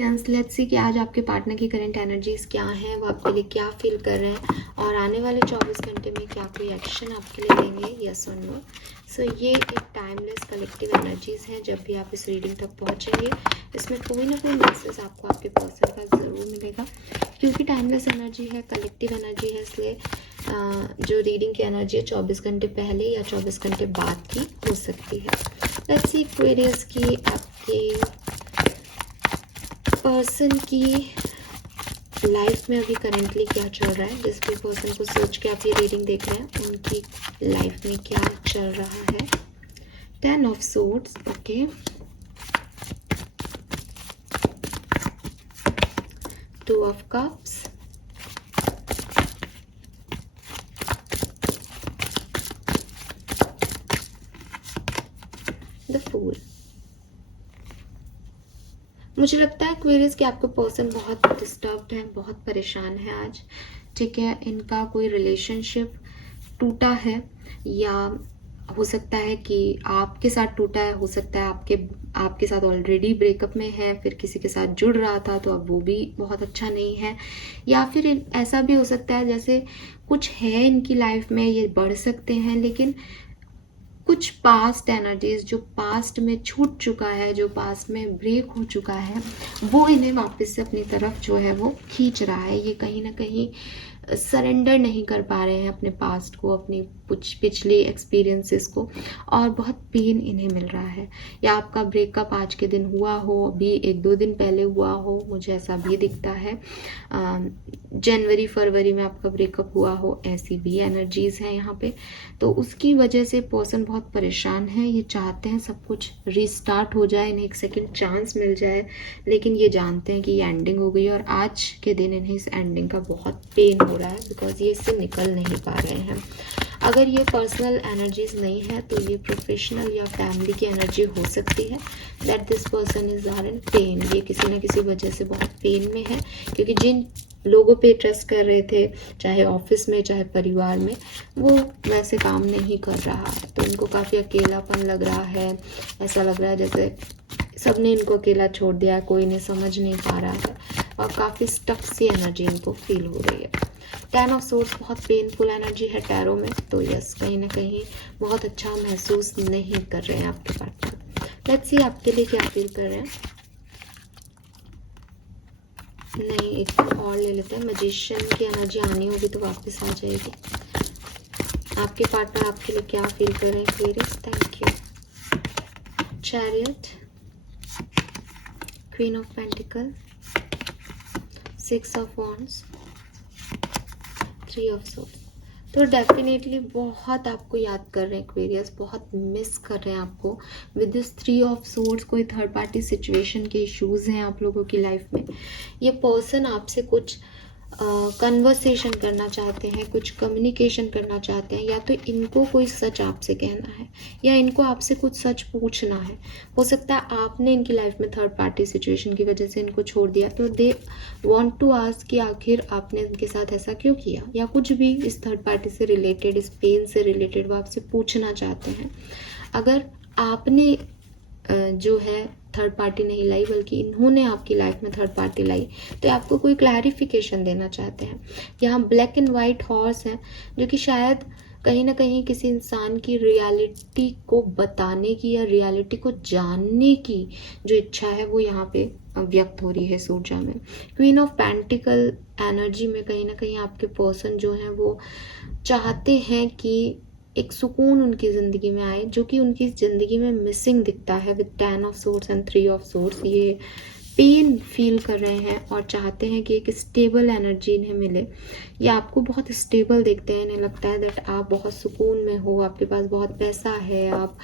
Yes, let's see कि आज आपके पार्टनर की करंट एनर्जीज क्या हैं, वो आपके लिए क्या फील कर रहे हैं और आने वाले 24 घंटे में क्या कोई एक्शन आपके लिए लेंगे, यस और नो। सो ये एक टाइमलेस कलेक्टिव एनर्जीज हैं। जब भी आप इस रीडिंग तक पहुंचेंगे इसमें कोई ना कोई मैसेज आपको आपके पर्सन का ज़रूर मिलेगा, क्योंकि टाइमलेस एनर्जी है, कलेक्टिव एनर्जी है, इसलिए जो रीडिंग की एनर्जी है 24 घंटे पहले या 24 घंटे बाद की हो सकती है। लेट्स सी एक्वेरियस की आपके पर्सन की लाइफ में अभी करेंटली क्या चल रहा है, जिस भी पर्सन को सोच के आप ये रीडिंग देख रहे हैं उनकी लाइफ में क्या चल रहा है। 10 of swords, okay, 2 of cups, the fool. मुझे लगता है एक्वेरियस कि आपके पर्सन बहुत डिस्टर्ब्ड है, बहुत परेशान है आज, ठीक है। इनका कोई रिलेशनशिप टूटा है या हो सकता है कि आपके साथ टूटा है, हो सकता है आपके साथ ऑलरेडी ब्रेकअप में है, फिर किसी के साथ जुड़ रहा था तो अब वो भी बहुत अच्छा नहीं है, या फिर ऐसा भी हो सकता है जैसे कुछ है इनकी लाइफ में, ये बढ़ सकते हैं लेकिन कुछ पास्ट एनर्जीज जो पास्ट में छूट चुका है, जो पास्ट में ब्रेक हो चुका है, वो इन्हें वापस से अपनी तरफ जो है वो खींच रहा है। ये कहीं ना कहीं सरेंडर नहीं कर पा रहे हैं अपने पास्ट को, अपनी पिछले एक्सपीरियंसेस को, और बहुत पेन इन्हें मिल रहा है। या आपका ब्रेकअप आज के दिन हुआ हो, अभी 1-2 दिन पहले हुआ हो, मुझे ऐसा भी दिखता है। जनवरी फरवरी में आपका ब्रेकअप हुआ हो, ऐसी भी एनर्जीज हैं यहाँ पे। तो उसकी वजह से पर्सन बहुत परेशान है, ये चाहते हैं सब कुछ रीस्टार्ट हो जाए, इन्हें एक सेकेंड चांस मिल जाए, लेकिन ये जानते हैं कि ये एंडिंग हो गई और आज के दिन इन्हें इस एंडिंग का बहुत पेन हो रहा है, बिकॉज ये इससे निकल नहीं पा रहे हैं। अगर ये पर्सनल एनर्जीज नहीं है तो ये प्रोफेशनल या फैमिली की एनर्जी हो सकती है, that this person is or in pain. ये किसी न किसी वजह से बहुत पेन में है, क्योंकि जिन लोगों पे ट्रस्ट कर रहे थे, चाहे ऑफिस में चाहे परिवार में, वो वैसे काम नहीं कर रहा है। तो इनको काफ़ी अकेलापन लग रहा है, ऐसा लग रहा है जैसे सबने इनको अकेला छोड़ दिया है, कोई इन्हें समझ नहीं पा रहा है, और काफ़ी स्टक सी एनर्जी इनको फील हो रही है। 10 ऑफ सोर्ड्स बहुत पेनफुल एनर्जी है टैरो में, तो यस, कहीं ना कहीं बहुत अच्छा महसूस नहीं कर रहे हैं आपके पार्टनर। लेट्स सी आपके लिए क्या फील कर रहे हैं। नहीं, एक और ले लेते हैं। मैजिशियन की एनर्जी आनी होगी तो वापस आ जाएगी। आपके पार्टनर आपके लिए क्या फील कर रहे हैं Aquarius, thank you. Chariot, queen of pentacle, 6 of wands, 3 of swords. तो डेफिनेटली बहुत आपको याद कर रहे हैं एक्वेरियस, बहुत मिस कर रहे हैं आपको। विद दिस 3 ऑफ सोर्ड्स कोई थर्ड पार्टी सिचुएशन के इश्यूज़ हैं आप लोगों की लाइफ में। ये पर्सन आपसे कुछ कन्वर्सेशन करना चाहते हैं, कुछ कम्युनिकेशन करना चाहते हैं, या तो इनको कोई सच आपसे कहना है या इनको आपसे कुछ सच पूछना है। हो सकता है आपने इनकी लाइफ में थर्ड पार्टी सिचुएशन की वजह से इनको छोड़ दिया, तो दे वांट टू आस्क कि आखिर आपने इनके साथ ऐसा क्यों किया, या कुछ भी इस थर्ड पार्टी से रिलेटेड, इस पेन से रिलेटेड वो आपसे पूछना चाहते हैं। अगर आपने जो है थर्ड पार्टी नहीं लाई, बल्कि इन्होंने आपकी लाइफ में थर्ड पार्टी लाई, तो आपको कोई क्लैरिफिकेशन देना चाहते हैं। यहाँ ब्लैक एंड वाइट हॉर्स है, जो कि शायद कहीं ना कहीं किसी इंसान की रियलिटी को बताने की या रियलिटी को जानने की जो इच्छा है वो यहाँ पे व्यक्त हो रही है इस ऊर्जा में। क्वीन ऑफ पेंटिकल एनर्जी में कहीं ना कहीं आपके पर्सन जो हैं वो चाहते हैं कि एक सुकून उनकी ज़िंदगी में आए, जो कि उनकी ज़िंदगी में मिसिंग दिखता है। With 10 of swords and 3 of swords ये पेन फील कर रहे हैं और चाहते हैं कि एक स्टेबल एनर्जी इन्हें मिले, या आपको बहुत स्टेबल देखते हैं। इन्हें लगता है दैट आप बहुत सुकून में हो, आपके पास बहुत पैसा है, आप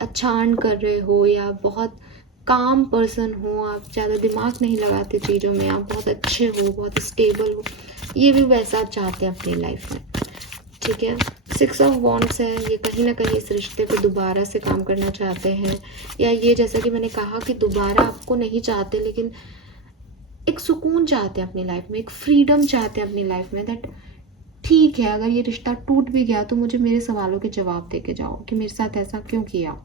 अच्छा अर्न कर रहे हो, या बहुत काम पर्सन हो, आप ज़्यादा दिमाग नहीं लगाते चीज़ों में, आप बहुत अच्छे हो, बहुत स्टेबल हो। ये भी वैसा चाहते हैं अपनी लाइफ में, ठीक है। 6 ऑफ वॉन्ड्स है, ये कहीं ना कहीं इस रिश्ते पे दोबारा से काम करना चाहते हैं, या ये जैसा कि मैंने कहा कि दोबारा आपको नहीं चाहते, लेकिन एक सुकून चाहते हैं अपनी लाइफ में, एक फ्रीडम चाहते हैं अपनी लाइफ में, दैट ठीक है अगर ये रिश्ता टूट भी गया तो मुझे मेरे सवालों के जवाब दे के जाओ कि मेरे साथ ऐसा क्यों किया।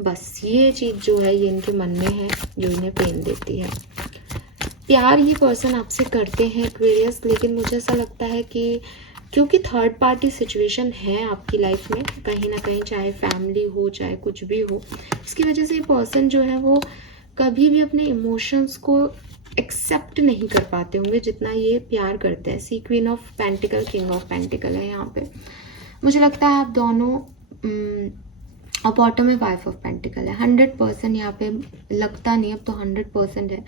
बस ये चीज़ जो है ये इनके मन में है, जो इन्हें पेन देती है। प्यार ये पर्सन आपसे करते हैं एक्वेरियस, लेकिन मुझे ऐसा लगता है कि क्योंकि थर्ड पार्टी सिचुएशन है आपकी लाइफ में कहीं ना कहीं, चाहे फैमिली हो चाहे कुछ भी हो, इसकी वजह से ये पर्सन जो है वो कभी भी अपने इमोशंस को एक्सेप्ट नहीं कर पाते होंगे जितना ये प्यार करते हैं। See queen of pentacles, king of pentacles है यहाँ पे। मुझे लगता है आप दोनों और बॉटम में 5 ऑफ पेंटिकल है। 100% यहाँ पे लगता नहीं, अब तो 100% है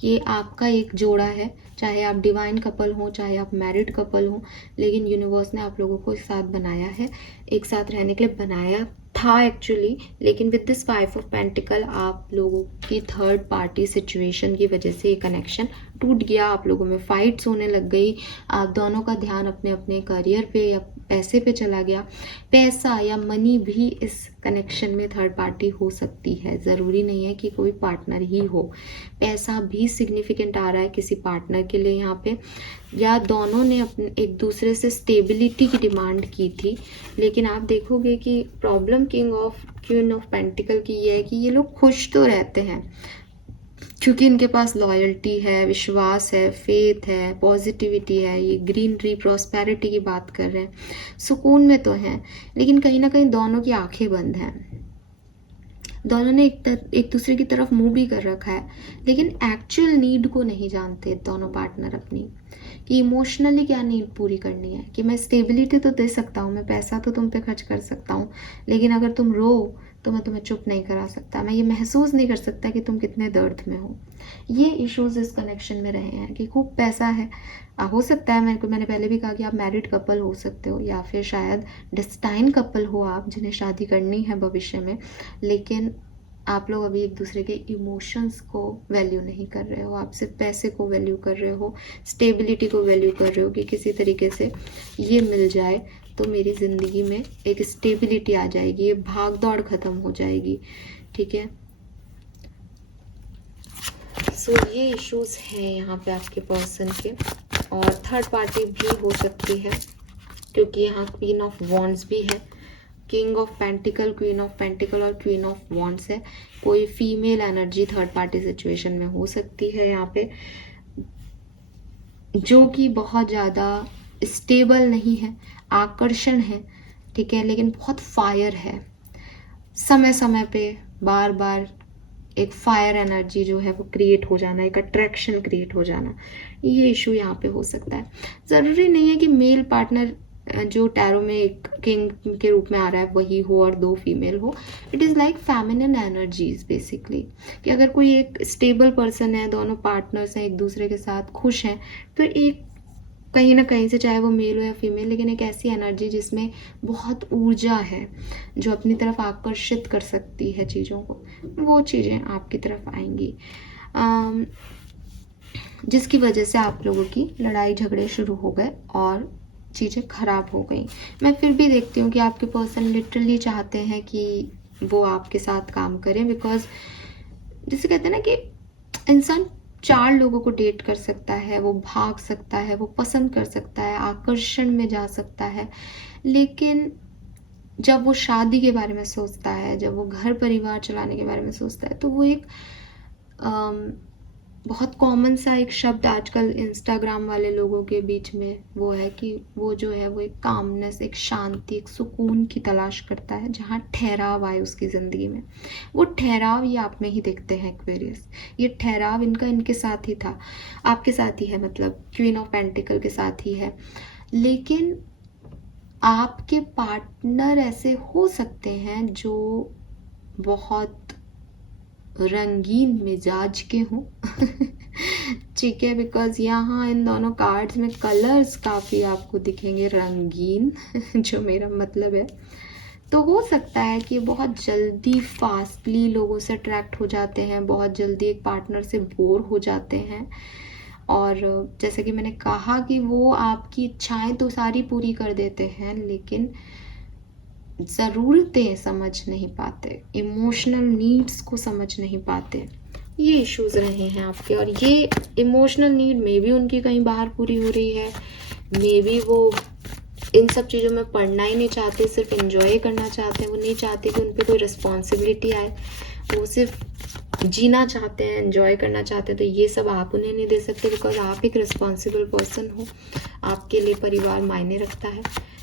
कि आपका एक जोड़ा है, चाहे आप डिवाइन कपल हो चाहे आप मैरिड कपल हो, लेकिन यूनिवर्स ने आप लोगों को एक साथ बनाया है, एक साथ रहने के लिए बनाया था एक्चुअली। लेकिन विद दिस 5 ऑफ पेंटिकल आप लोगों की थर्ड पार्टी सिचुएशन की वजह से ये कनेक्शन टूट गया, आप लोगों में फाइट्स होने लग गई, आप दोनों का ध्यान अपने अपने करियर पे या पैसे पे चला गया। पैसा या मनी भी इस कनेक्शन में थर्ड पार्टी हो सकती है, ज़रूरी नहीं है कि कोई पार्टनर ही हो। पैसा भी सिग्निफिकेंट आ रहा है किसी पार्टनर के लिए यहाँ पे, या दोनों ने अपने एक दूसरे से स्टेबिलिटी की डिमांड की थी। लेकिन आप देखोगे कि प्रॉब्लम क्वीन ऑफ पेंटिकल की ये है कि ये लोग खुश तो रहते हैं क्योंकि इनके पास लॉयल्टी है, विश्वास है, फेथ है, पॉजिटिविटी है, ये ग्रीनरी प्रॉस्पेरिटी की बात कर रहे हैं, सुकून में तो हैं, लेकिन कहीं ना कहीं दोनों की आंखें बंद हैं। दोनों ने एक दूसरे की तरफ मुंह भी कर रखा है, लेकिन एक्चुअल नीड को नहीं जानते दोनों पार्टनर अपनी, कि इमोशनली क्या नीड पूरी करनी है। कि मैं स्टेबिलिटी तो दे सकता हूँ, मैं पैसा तो तुम पे खर्च कर सकता हूँ, लेकिन अगर तुम रो तो मैं तुम्हें चुप नहीं करा सकता, मैं ये महसूस नहीं कर सकता कि तुम कितने दर्द में हो। ये इश्यूज इस कनेक्शन में रहे हैं कि खूब पैसा है, हो सकता है मैंने पहले भी कहा कि आप मैरिड कपल हो सकते हो, या फिर शायद डेस्टाइन कपल हो आप, जिन्हें शादी करनी है भविष्य में, लेकिन आप लोग अभी एक दूसरे के इमोशंस को वैल्यू नहीं कर रहे हो, आप सिर्फ पैसे को वैल्यू कर रहे हो, स्टेबिलिटी को वैल्यू कर रहे हो कि किसी तरीके से ये मिल जाए तो मेरी ज़िंदगी में एक स्टेबिलिटी आ जाएगी, ये भाग दौड़ ख़त्म हो जाएगी। ठीक है, सो ये इश्यूज हैं यहाँ पे आपके पर्सन के। और थर्ड पार्टी भी हो सकती है क्योंकि यहाँ क्वीन ऑफ वॉन्ड्स भी है, king of pentacle, queen of pentacle और क्वीन ऑफ वॉन्ड्स है। कोई female energy third party situation में हो सकती है यहाँ पे, जो कि बहुत ज़्यादा स्टेबल नहीं है, आकर्षण है, ठीक है, लेकिन बहुत फायर है, समय समय पे बार बार एक फायर एनर्जी जो है वो क्रिएट हो जाना, एक अट्रैक्शन क्रिएट हो जाना, ये इशू यहाँ पे हो सकता है। ज़रूरी नहीं है कि मेल पार्टनर जो टैरो में एक किंग के रूप में आ रहा है वही हो और 2 फीमेल हो। It is like feminine energies basically, कि अगर कोई एक स्टेबल पर्सन है, दोनों पार्टनर्स हैं, एक दूसरे के साथ खुश हैं, तो एक कहीं ना कहीं से, चाहे वो मेल हो या फीमेल, लेकिन एक ऐसी एनर्जी जिसमें बहुत ऊर्जा है, जो अपनी तरफ आकर्षित कर सकती है चीज़ों को, वो चीज़ें आपकी तरफ आएंगी, जिसकी वजह से आप लोगों की लड़ाई झगड़े शुरू हो गए और चीज़ें ख़राब हो गई। मैं फिर भी देखती हूँ कि आपके पर्सन लिटरली चाहते हैं कि वो आपके साथ काम करें, बिकॉज जिसे कहते हैं ना कि इंसान 4 लोगों को डेट कर सकता है, वो भाग सकता है, वो पसंद कर सकता है, आकर्षण में जा सकता है, लेकिन जब वो शादी के बारे में सोचता है, जब वो घर परिवार चलाने के बारे में सोचता है, तो वो एक बहुत कॉमन सा एक शब्द आजकल इंस्टाग्राम वाले लोगों के बीच में वो है कि वो जो है वो एक कामनेस, एक शांति, एक सुकून की तलाश करता है, जहाँ ठहराव आए उसकी ज़िंदगी में। वो ठहराव ये आप में ही देखते हैं एक्वेरियस, ये ठहराव इनका इनके साथ ही था, आपके साथ ही है, मतलब क्वीन ऑफ पेंटिकल के साथ ही है। लेकिन आपके पार्टनर ऐसे हो सकते हैं जो बहुत रंगीन मिजाज के हों ठीक है, बिकॉज यहाँ इन दोनों कार्ड्स में कलर्स काफ़ी आपको दिखेंगे रंगीन जो मेरा मतलब है। तो हो सकता है कि बहुत जल्दी फास्टली लोगों से अट्रैक्ट हो जाते हैं, बहुत जल्दी एक पार्टनर से बोर हो जाते हैं, और जैसे कि मैंने कहा कि वो आपकी इच्छाएं तो सारी पूरी कर देते हैं, लेकिन ज़रूरतें समझ नहीं पाते, इमोशनल नीड्स को समझ नहीं पाते। ये इश्यूज रहे हैं आपके, और ये इमोशनल नीड मे भी उनकी कहीं बाहर पूरी हो रही है, मे भी वो इन सब चीज़ों में पढ़ना ही नहीं चाहते, सिर्फ एंजॉय करना चाहते हैं। वो नहीं चाहते कि उन पर कोई रिस्पॉन्सिबिलिटी आए, वो सिर्फ जीना चाहते हैं, एंजॉय करना चाहते हैं, तो ये सब आप उन्हें नहीं दे सकते, बिकॉज आप एक रिस्पॉन्सिबल पर्सन हो, आपके लिए परिवार मायने रखता है।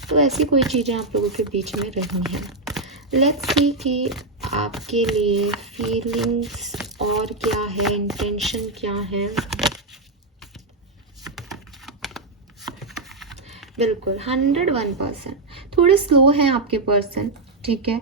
तो ऐसी कोई चीज़ें आप लोगों के बीच में रही हैं। लेट्स सी कि आपके लिए फीलिंग्स और क्या है, इंटेंशन क्या है। बिल्कुल 101%। थोड़े स्लो हैं आपके पर्सन, ठीक है।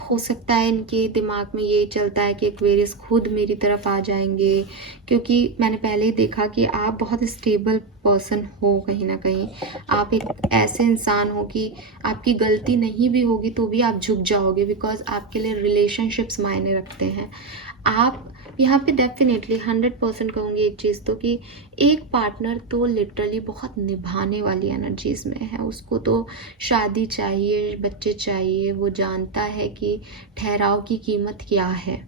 हो सकता है इनके दिमाग में ये चलता है कि एक्वेरियस खुद मेरी तरफ आ जाएंगे, क्योंकि मैंने पहले ही देखा कि आप बहुत स्टेबल पर्सन हो। कहीं ना कहीं आप एक ऐसे इंसान हो कि आपकी गलती नहीं भी होगी तो भी आप झुक जाओगे, बिकॉज आपके लिए रिलेशनशिप्स मायने रखते हैं। आप यहाँ पे डेफिनेटली 100% कहूँगी एक चीज़ तो, कि एक पार्टनर तो लिटरली बहुत निभाने वाली एनर्जीज में है। उसको तो शादी चाहिए, बच्चे चाहिए, वो जानता है कि ठहराव की कीमत क्या है,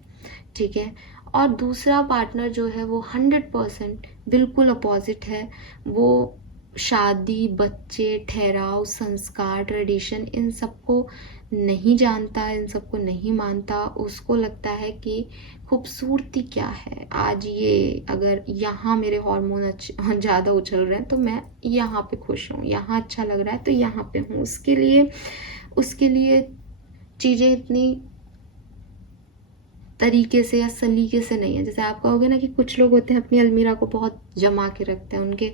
ठीक है। और दूसरा पार्टनर जो है वो 100% बिल्कुल अपोजिट है। वो शादी, बच्चे, ठहराव, संस्कार, ट्रेडिशन, इन सबको नहीं जानता, इन सबको नहीं मानता। उसको लगता है कि खूबसूरती क्या है, आज ये अगर यहाँ मेरे हार्मोन ज़्यादा उछल रहे हैं तो मैं यहाँ पे खुश हूँ, यहाँ अच्छा लग रहा है तो यहाँ पे हूँ। उसके लिए चीज़ें इतनी तरीके से या सलीके से नहीं है। जैसे आप कहोगे ना कि कुछ लोग होते हैं अपनी अलमीरा को बहुत जमा के रखते हैं, उनके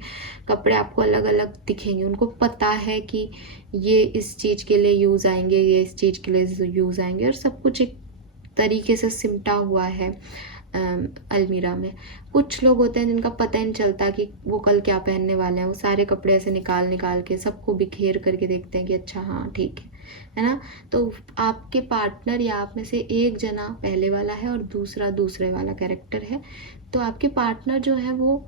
कपड़े आपको अलग अलग दिखेंगे, उनको पता है कि ये इस चीज़ के लिए यूज़ आएंगे, ये इस चीज़ के लिए यूज़ आएंगे, और सब कुछ एक तरीके से सिमटा हुआ है अलमीरा में। कुछ लोग होते हैं जिनका पता ही नहीं चलता कि वो कल क्या पहनने वाले हैं। वो सारे कपड़े ऐसे निकाल निकाल के सबको बिखेर करके देखते हैं कि अच्छा हाँ ठीक है ना। तो आपके पार्टनर या आप में से एक जना पहले वाला है और दूसरा दूसरे वाला कैरेक्टर है। तो आपके पार्टनर जो है वो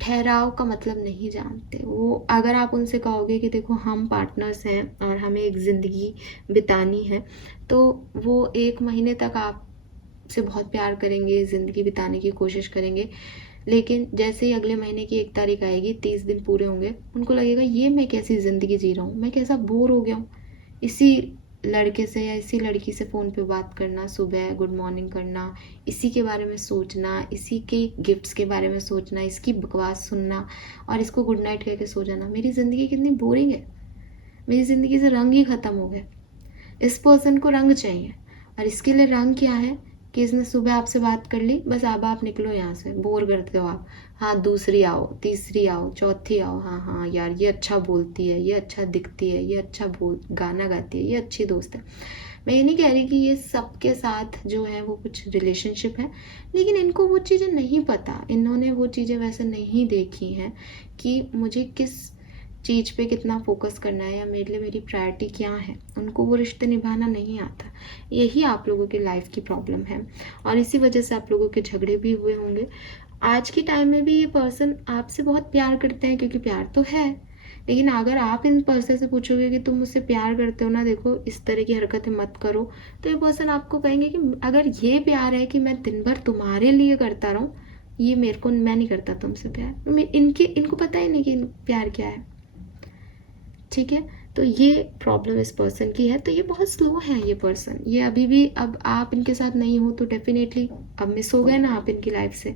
ठहराव का मतलब नहीं जानते। वो अगर आप उनसे कहोगे कि देखो हम पार्टनर्स हैं और हमें एक ज़िंदगी बितानी है, तो वो 1 महीने तक आपसे बहुत प्यार करेंगे, ज़िंदगी बिताने की कोशिश करेंगे। लेकिन जैसे ही अगले महीने की 1 तारीख आएगी, 30 दिन पूरे होंगे, उनको लगेगा ये मैं कैसी ज़िंदगी जी रहा हूँ, मैं कैसा बोर हो गया हूँ। इसी लड़के से या इसी लड़की से फ़ोन पे बात करना, सुबह गुड मॉर्निंग करना, इसी के बारे में सोचना, इसी के गिफ्ट्स के बारे में सोचना, इसकी बकवास सुनना और इसको गुड नाइट कह के सो जाना। मेरी ज़िंदगी कितनी बोरिंग है, मेरी ज़िंदगी से रंग ही ख़त्म हो गए। इस पर्सन को रंग चाहिए, और इसके लिए रंग क्या है कि इसने सुबह आपसे बात कर ली, बस अब आप निकलो यहाँ से, बोर करते हो आप। हाँ दूसरी आओ, तीसरी आओ, चौथी आओ, हाँ हाँ यार ये अच्छा बोलती है, ये अच्छा दिखती है, ये अच्छा गाना गाती है, ये अच्छी दोस्त है। मैं ये नहीं कह रही कि ये सबके साथ जो है वो कुछ रिलेशनशिप है, लेकिन इनको वो चीज़ें नहीं पता, इन्होंने वो चीज़ें वैसे नहीं देखी हैं कि मुझे किस चीज़ पे कितना फोकस करना है या मेरे लिए मेरी प्रायोरिटी क्या है। उनको वो रिश्ते निभाना नहीं आता। यही आप लोगों की लाइफ की प्रॉब्लम है, और इसी वजह से आप लोगों के झगड़े भी हुए होंगे। आज के टाइम में भी ये पर्सन आपसे बहुत प्यार करते हैं, क्योंकि प्यार तो है। लेकिन अगर आप इन पर्सन से पूछोगे कि तुम मुझसे प्यार करते हो ना, देखो इस तरह की हरकतें मत करो, तो ये पर्सन आपको कहेंगे कि अगर ये प्यार है कि मैं दिन भर तुम्हारे लिए करता रहूँ, ये मेरे को, मैं नहीं करता तुमसे प्यार। इनको पता ही नहीं कि प्यार क्या है, ठीक है। तो ये प्रॉब्लम इस पर्सन की है। तो ये बहुत स्लो है ये पर्सन, ये अभी भी, अब आप इनके साथ नहीं हो तो डेफिनेटली अब मिस हो गए ना आप इनकी लाइफ से।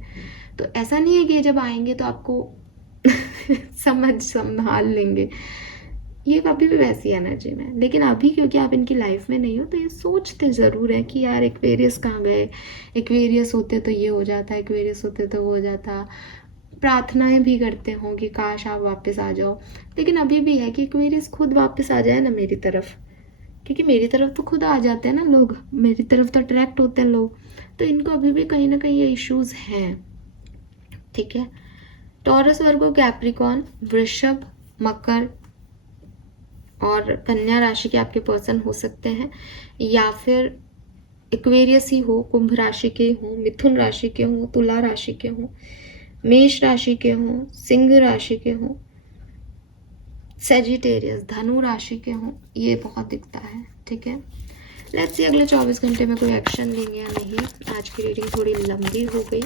तो ऐसा नहीं है कि जब आएंगे तो आपको संभाल लेंगे, ये अभी भी वैसी एनर्जी में है। लेकिन अभी क्योंकि आप इनकी लाइफ में नहीं हो तो ये सोचते ज़रूर है कि यार एक्वेरियस कहाँ गए, एक्वेरियस होते तो ये हो जाता, एक्वेरियस होते तो वो हो जाता। प्रार्थनाएं भी करते हों कि काश आप वापस आ जाओ। लेकिन अभी भी है कि एक्वेरियस खुद वापस आ जाए ना मेरी तरफ, क्योंकि मेरी तरफ तो खुद आ जाते हैं ना लोग, मेरी तरफ तो अट्रैक्ट होते हैं लोग। तो इनको अभी भी कहीं ना कहीं ये इश्यूज हैं, ठीक है। टॉरस, वर्गो, कैप्रिकॉन, वृषभ, मकर और कन्या राशि के आपके पर्सन हो सकते हैं, या फिर एक्वेरियस ही हो, कुंभ राशि के हों, मिथुन राशि के हों, तुला राशि के हों, मेष राशि के हों, सिंह राशि के हों, सेजिटेरियस धनु राशि के हों। ये बहुत दिखता है, ठीक है। लेट्स सी अगले 24 घंटे में कोई एक्शन लेंगे या नहीं। आज की रीडिंग थोड़ी लंबी हो गई।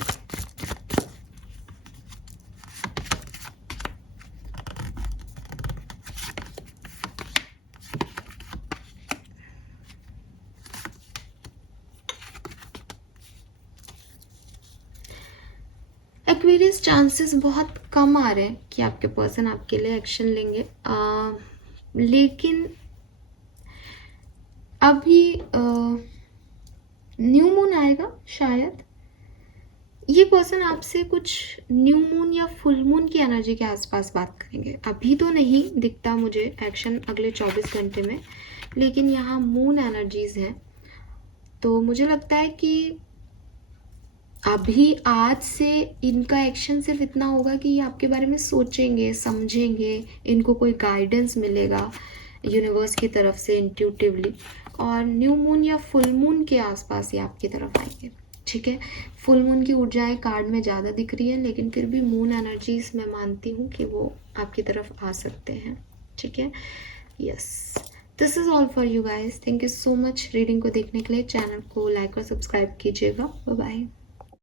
एक्वेरियस चांसेस बहुत कम आ रहे हैं कि आपके पर्सन आपके लिए एक्शन लेंगे, लेकिन अभी न्यू मून आएगा शायद, ये पर्सन आपसे कुछ न्यू मून या फुल मून की एनर्जी के आसपास बात करेंगे। अभी तो नहीं दिखता मुझे एक्शन अगले 24 घंटे में, लेकिन यहाँ मून एनर्जीज हैं, तो मुझे लगता है कि अभी आज से इनका एक्शन सिर्फ इतना होगा कि ये आपके बारे में सोचेंगे, समझेंगे, इनको कोई गाइडेंस मिलेगा यूनिवर्स की तरफ से इंट्यूटिवली, और न्यू मून या फुल मून के आसपास ये आपकी तरफ आएंगे। ठीक है, फुल मून की ऊर्जाएं कार्ड में ज़्यादा दिख रही है, लेकिन फिर भी मून एनर्जीज मैं मानती हूँ कि वो आपकी तरफ आ सकते हैं। ठीक है, yes, this is all for you guys. Thank you so much reading को देखने के लिए। चैनल को लाइक और सब्सक्राइब कीजिएगा। Bye bye.